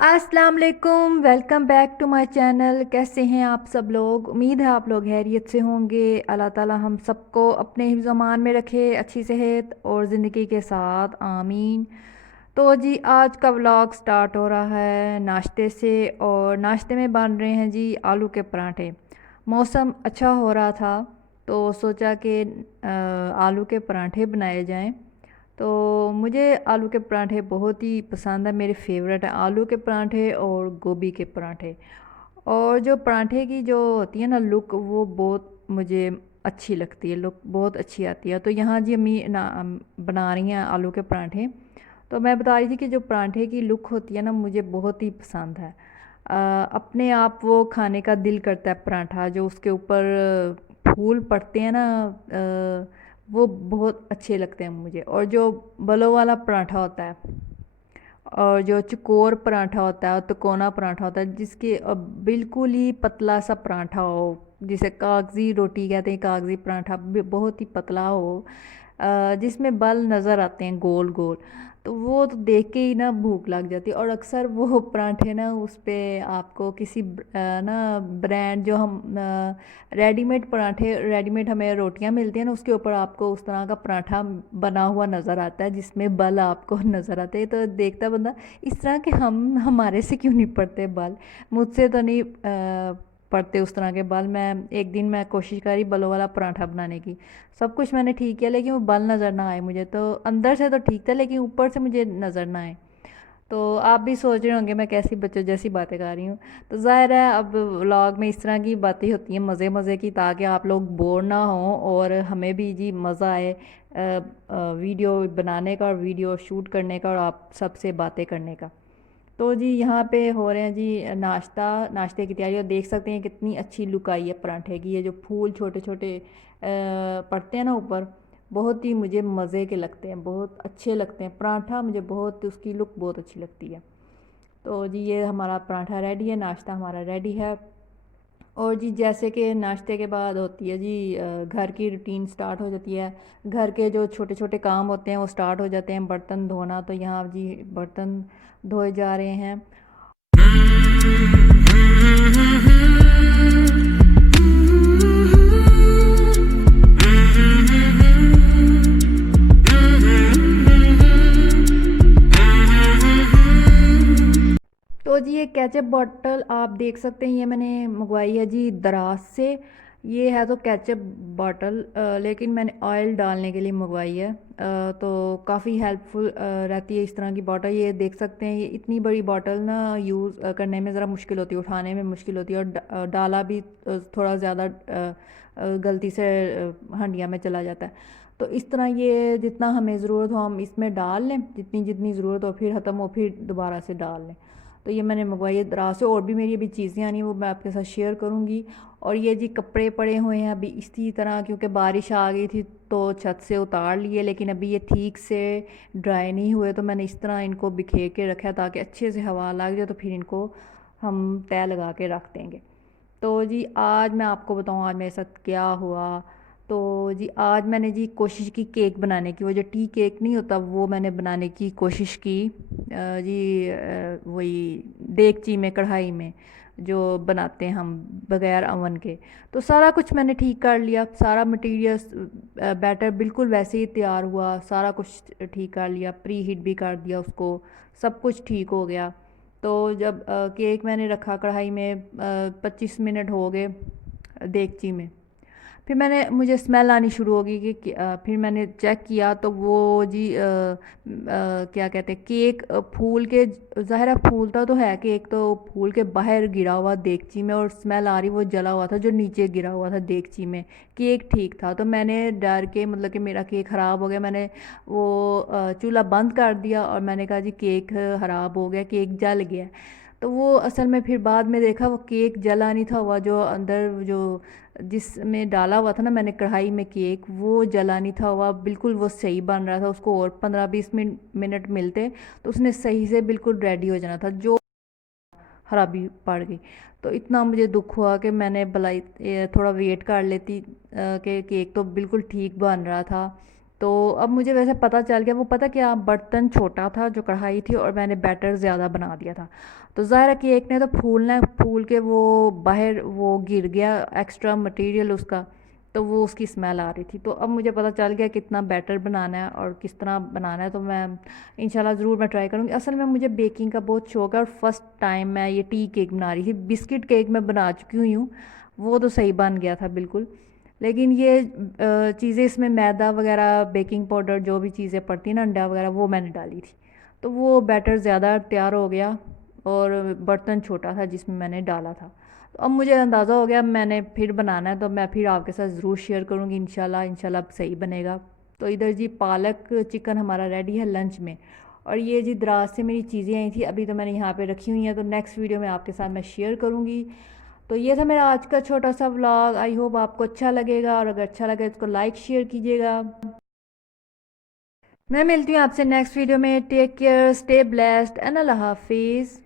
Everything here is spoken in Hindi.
अस्सलाम वालेकुम, welcome back to my channel. कैसे हैं आप सब लोग? उम्मीद है आप लोग खैरियत से होंगे। अल्लाह ताला हम सबको अपने हिफ्ज़-ओ-अमान में रखे, अच्छी सेहत और ज़िंदगी के साथ, आमीन। तो जी आज का व्लॉग स्टार्ट हो रहा है नाश्ते से, और नाश्ते में बन रहे हैं जी आलू के पराठे। मौसम अच्छा हो रहा था तो सोचा कि आलू के पराठे बनाए जाएं। तो मुझे आलू के पराठे बहुत ही पसंद है, मेरे फेवरेट हैं आलू के पराठे और गोभी के पराठे। और जो पराठे की जो होती है ना लुक, वो बहुत मुझे अच्छी लगती है, लुक बहुत अच्छी आती है। तो यहाँ जी अम्मी बना रही हैं आलू के पराठे। तो मैं बता रही थी कि जो पराठे की लुक होती है ना, मुझे बहुत ही पसंद है। अपने आप वो खाने का दिल करता है पराठा, जो उसके ऊपर फूल पड़ते हैं ना, वो बहुत अच्छे लगते हैं मुझे। और जो बलों वाला पराठा होता है, और जो चकोर पराठा होता है और तिकोना पराठा होता है, जिसके बिल्कुल ही पतला सा पराठा हो, जिसे कागज़ी रोटी कहते हैं, कागज़ी पराठा बहुत ही पतला हो, जिसमें बल नज़र आते हैं गोल गोल। तो वो तो देख के ही ना भूख लग जाती है। और अक्सर वो पराठे ना उस पे आपको किसी ना ब्रांड, जो हम रेडीमेड पराठे, रेडीमेड हमें रोटियां मिलती हैं ना, उसके ऊपर आपको उस तरह का पराठा बना हुआ नज़र आता है, जिसमें बल आपको नज़र आते हैं। तो देखता बंदा इस तरह के हम हमारे से क्यों नहीं पड़ते बल। मुझसे तो नहीं पड़ते उस तरह के बल। मैं कोशिश करी बलों वाला पराठा बनाने की, सब कुछ मैंने ठीक किया, लेकिन वो बल नज़र ना आए मुझे। तो अंदर से तो ठीक था, लेकिन ऊपर से मुझे नज़र ना आए। तो आप भी सोच रहे होंगे मैं कैसी बच्चों जैसी बातें कर रही हूँ। तो ज़ाहिर है अब व्लॉग में इस तरह की बातें होती हैं मज़े मज़े की, ताकि आप लोग बोर ना हों और हमें भी जी मज़ा आए वीडियो बनाने का और वीडियो शूट करने का और आप सबसे बातें करने का। तो जी यहाँ पे हो रहे हैं जी नाश्ते की तैयारी। और देख सकते हैं कितनी अच्छी लुक आई है पराठे की। ये जो फूल छोटे छोटे पड़ते हैं ना ऊपर, बहुत ही मुझे मज़े के लगते हैं, बहुत अच्छे लगते हैं पराठा, मुझे बहुत उसकी लुक बहुत अच्छी लगती है। तो जी ये हमारा पराठा रेडी है, नाश्ता हमारा रेडी है। और जी जैसे कि नाश्ते के बाद होती है जी घर की रूटीन स्टार्ट हो जाती है। घर के जो छोटे छोटे काम होते हैं वो स्टार्ट हो जाते हैं। बर्तन धोना, तो यहाँ जी बर्तन धोए जा रहे हैं। तो जी ये केचप बॉटल आप देख सकते हैं, ये मैंने मंगवाई है जी दराज से। ये है तो केचप बॉटल, लेकिन मैंने ऑयल डालने के लिए मंगवाई है। तो काफ़ी हेल्पफुल रहती है इस तरह की बॉटल। ये देख सकते हैं, ये इतनी बड़ी बॉटल ना यूज़ करने में ज़रा मुश्किल होती है, उठाने में मुश्किल होती है। और डाला भी थोड़ा ज़्यादा गलती से हंडिया में चला जाता है। तो इस तरह ये जितना हमें ज़रूरत हो हम इसमें डाल लें, जितनी जितनी ज़रूरत हो, फिर ख़त्म हो फिर दोबारा से डाल लें। तो ये मैंने मंगवाई है दराज से। और भी मेरी अभी चीज़ें आनी, वो मैं आपके साथ शेयर करूँगी। और ये जी कपड़े पड़े हुए हैं अभी इसी तरह, क्योंकि बारिश आ गई थी तो छत से उतार लिए, लेकिन अभी ये ठीक से ड्राई नहीं हुए। तो मैंने इस तरह इनको बिखेर के रखा है ताकि अच्छे से हवा लग जाए, तो फिर इनको हम तय लगा के रख देंगे। तो जी आज मैं आपको बताऊँ आज मेरे साथ क्या हुआ। तो जी आज मैंने जी कोशिश की केक बनाने की, वो जो टी केक नहीं होता वो मैंने बनाने की कोशिश की। वही देगची में, कढ़ाई में जो बनाते हैं हम बग़ैर अवन के। तो सारा कुछ मैंने ठीक कर लिया, सारा मटेरियल बैटर बिल्कुल वैसे ही तैयार हुआ, सारा कुछ ठीक कर लिया, प्री हीट भी कर दिया उसको, सब कुछ ठीक हो गया। तो जब केक मैंने रखा कढ़ाई में, 25 मिनट हो गए देगची में। फिर मुझे स्मेल आनी शुरू हो गई कि फिर मैंने चेक किया तो वो जी क्या कहते हैं, केक फूल के, ज़ाहिर है फूलता तो है केक, तो फूल के बाहर गिरा हुआ देगची में, और स्मेल आ रही वो जला हुआ था जो नीचे गिरा हुआ था देगची में। केक ठीक था, तो मैंने डर के, मतलब कि मेरा केक ख़राब हो गया, मैंने वो चूल्हा बंद कर दिया और मैंने कहा जी केक ख़राब हो गया, केक जल गया। तो वो असल में फिर बाद में देखा वो केक जला नहीं था हुआ, जो अंदर जो जिसमें डाला हुआ था ना मैंने कढ़ाई में केक, वो जला नहीं था हुआ, बिल्कुल वो सही बन रहा था। उसको और 15-20 मिनट मिलते तो उसने सही से बिल्कुल रेडी हो जाना था, जो खराबी पड़ गई। तो इतना मुझे दुख हुआ कि थोड़ा वेट कर लेती, कि केक तो बिल्कुल ठीक बन रहा था। तो अब मुझे वैसे पता चल गया, वो पता क्या, बर्तन छोटा था जो कढ़ाई थी, और मैंने बैटर ज़्यादा बना दिया था। तो ज़ाहिर है केक ने तो फूलना है, फूल के वो बाहर वो गिर गया एक्स्ट्रा मटेरियल उसका, तो वो उसकी स्मेल आ रही थी। तो अब मुझे पता चल गया कितना बैटर बनाना है और किस तरह बनाना है, तो मैं इंशाल्लाह ज़रूर मैं ट्राई करूँगी। असल में मुझे बेकिंग का बहुत शौक है, और फर्स्ट टाइम मैं ये टी केक बना रही थी। बिस्किट केक मैं बना चुकी हुई हूँ, वो तो सही बन गया था बिल्कुल। लेकिन ये चीज़ें इसमें मैदा वगैरह, बेकिंग पाउडर, जो भी चीज़ें पड़ती हैं ना, अंडा वगैरह, वो मैंने डाली थी। तो वो बैटर ज़्यादा तैयार हो गया, और बर्तन छोटा था जिसमें मैंने डाला था। तो अब मुझे अंदाज़ा हो गया मैंने फिर बनाना है, तो मैं फिर आपके साथ ज़रूर शेयर करूँगी इंशाल्लाह। इंशाल्लाह सही बनेगा। तो इधर जी पालक चिकन हमारा रेडी है लंच में। और ये जी दराज से मेरी चीज़ें आई थी, अभी तो मैंने यहाँ पे रखी हुई हैं, तो नेक्स्ट वीडियो में आपके साथ मैं शेयर करूँगी। तो ये था मेरा आज का छोटा सा व्लॉग। आई होप आपको अच्छा लगेगा, और अगर अच्छा लगे तो इसको लाइक शेयर कीजिएगा। मैं मिलती हूँ आपसे नेक्स्ट वीडियो में। Take care, stay blessed and अल्लाह हाफिज़।